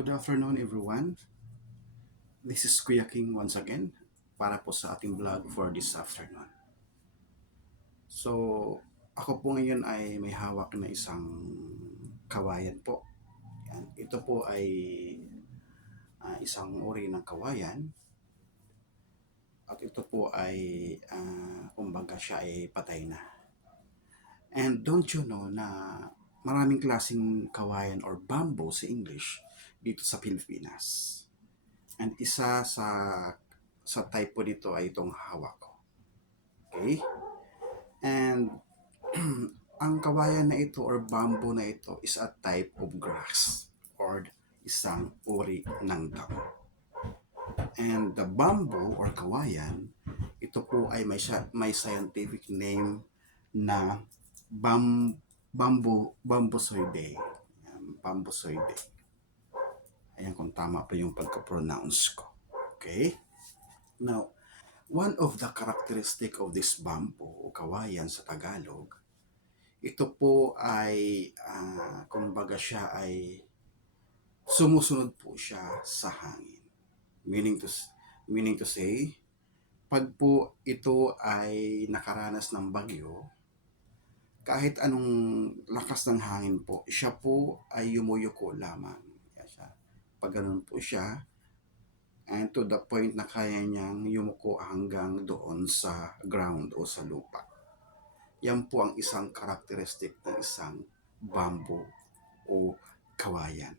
Good afternoon everyone. This is Kuya King once again para po sa ating vlog for this afternoon. So, ako po ngayon ay may hawak na isang kawayan po. Yan. Ito po ay isang uri ng kawayan at ito po ay kumbaga siya ay patay na. And don't you know na maraming klaseng kawayan or bamboo sa English dito sa Pilipinas. And isa sa type po dito ay itong hawak ko. Okay? And ang kawayan na ito or bamboo na ito is a type of grass or isang uri ng damo. And the bamboo or kawayan, ito po ay may scientific name na bambusoideae. Bambusoideae. Ayan kung tama pa yung pagka-pronounce ko. Okay? Now, one of the characteristic of this bamboo o kawayan sa Tagalog, ito po ay, kumbaga siya ay sumusunod po siya sa hangin. Meaning to say, pag po ito ay nakaranas ng bagyo, kahit anong lakas ng hangin po, siya po ay yumuyuko lamang. Pag ganun po siya, and to the point na kaya niyang yumuko hanggang doon sa ground o sa lupa. Yan po ang isang karakteristik ng isang bamboo o kawayan.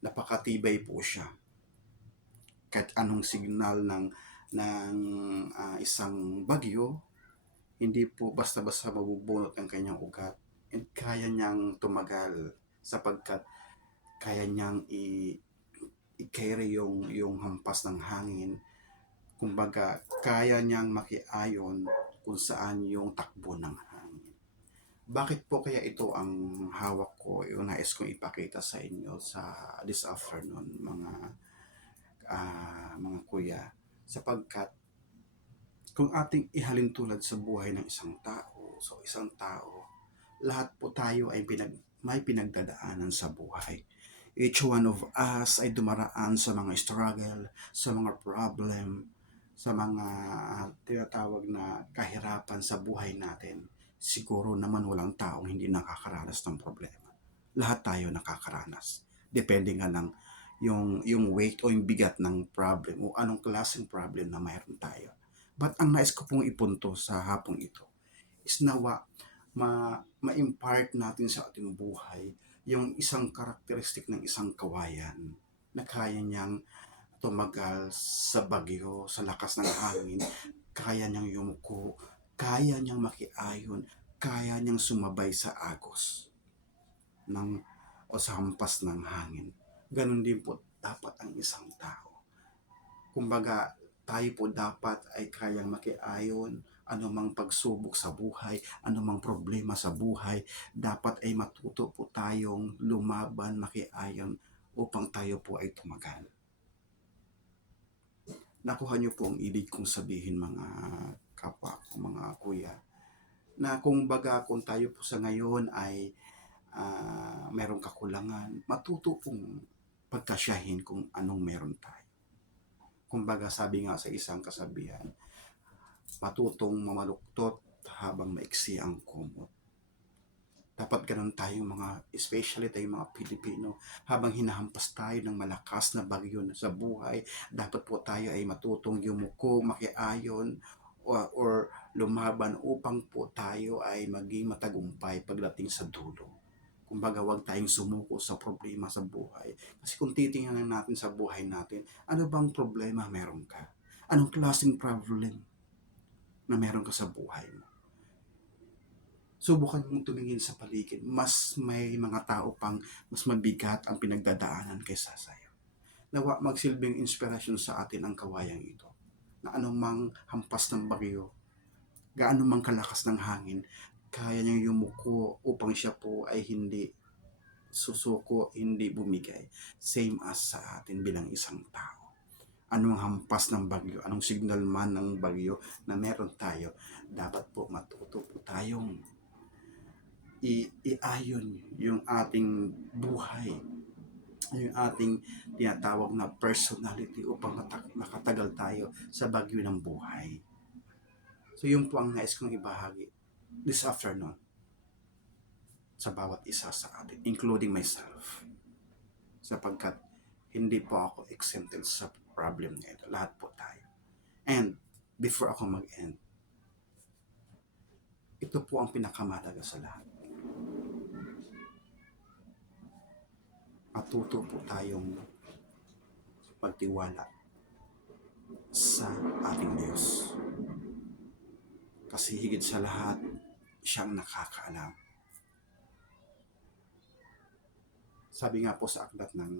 Napakatibay po siya. Kahit anong signal ng isang bagyo, hindi po basta-basta mabubunot ang kanyang ugat. And kaya niyang tumagal sapagkat kaya niyang i-carry yung hampas ng hangin. Kumbaga, kaya niyang makiayon kung saan yung takbo ng hangin. Bakit po kaya ito ang hawak ko? Yung nais kong ipakita sa inyo sa this afternoon, mga kuya. Sapagkat, kung ating ihalin tulad sa buhay ng isang tao, so isang tao, lahat po tayo ay may pinagdadaanan sa buhay. Each one of us ay dumaraan sa mga struggle, sa mga problem, sa mga tinatawag na kahirapan sa buhay natin. Siguro naman walang taong hindi nakakaranas ng problema. Lahat tayo nakakaranas. Depende nga ng yung weight o yung bigat ng problem o anong klaseng problem na mayroon tayo. But ang nais ko pong ipunto sa hapong ito is nawa ma-impart natin sa ating buhay yung isang karakteristik ng isang kawayan na kaya niyang tumagal sa bagyo, sa lakas ng hangin, kaya niyang yumuko, kaya niyang makiayon, kaya niyang sumabay sa agos o sa hampas ng hangin. Ganon din po dapat ang isang tao. Kumbaga, tayo po dapat ay kayang makiayon, anumang pagsubok sa buhay, anumang problema sa buhay, dapat ay matuto po tayong lumaban, makiayon upang tayo po ay tumagal. Nakuha niyo po ang ibig kong sabihin, mga kapwa ko, mga kuya, na kung baga kung tayo po sa ngayon ay merong kakulangan, matuto pong pagkasyahin kung anong meron tayo. Kumbaga sabi nga sa isang kasabihan, matutong mamaluktot habang maiksi ang kumot. Dapat ganun tayong especially tayong mga Pilipino, habang hinahampas tayo ng malakas na bagyo sa buhay, dapat po tayo ay matutong yumuko, makiayon, or lumaban upang po tayo ay maging matagumpay pagdating sa dulo. Kumbaga, huwag tayong sumuko sa problema sa buhay. Kasi kung titingnan natin sa buhay natin, ano bang problema meron ka? Anong klaseng problem na meron ka sa buhay mo? Subukan mong tumingin sa paligid. Mas may mga tao pang mas mabigat ang pinagdadaanan kaysa sa'yo. Nawa magsilbing inspirasyon sa atin ang kawayang ito. Na anumang hampas ng bagyo, gaano mang kalakas ng hangin, kaya niyang yumuko upang siya po ay hindi susuko, hindi bumigay. Same as sa atin bilang isang tao. Anong hampas ng bagyo, anong signal man ng bagyo na meron tayo, dapat po matuto po tayong iayon yung ating buhay yung ating tinatawag na personality upang makatagal tayo sa bagyo ng buhay. So yun po ang nais kong ibahagi this afternoon sa bawat isa sa atin, including myself. Sapagkat hindi po ako exempted sa problem na ito. Lahat po tayo. And before ako mag-end, ito po ang pinakamahalaga sa lahat. Matuto po tayong pagtiwala sa ating Diyos. Kasi higit sa lahat, siyang nakakaalam. Sabi nga po sa aklat ng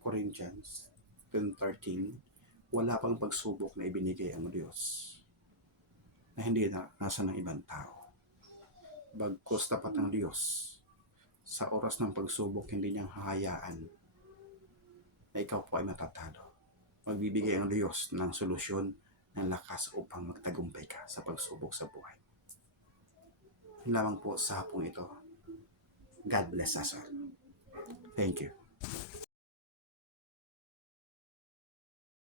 Corinthians 10:13, wala pang pagsubok na ibinigay ang Diyos na hindi nasa ng ibang tao. Bagkus tapat ang Diyos, sa oras ng pagsubok, hindi niyang hahayaan na ikaw po ay matatalo. Magbibigay ang Diyos ng solusyon, ng lakas upang magtagumpay ka sa pagsubok sa buhay. Lamang po sa hapong ito. God bless us all. Thank you.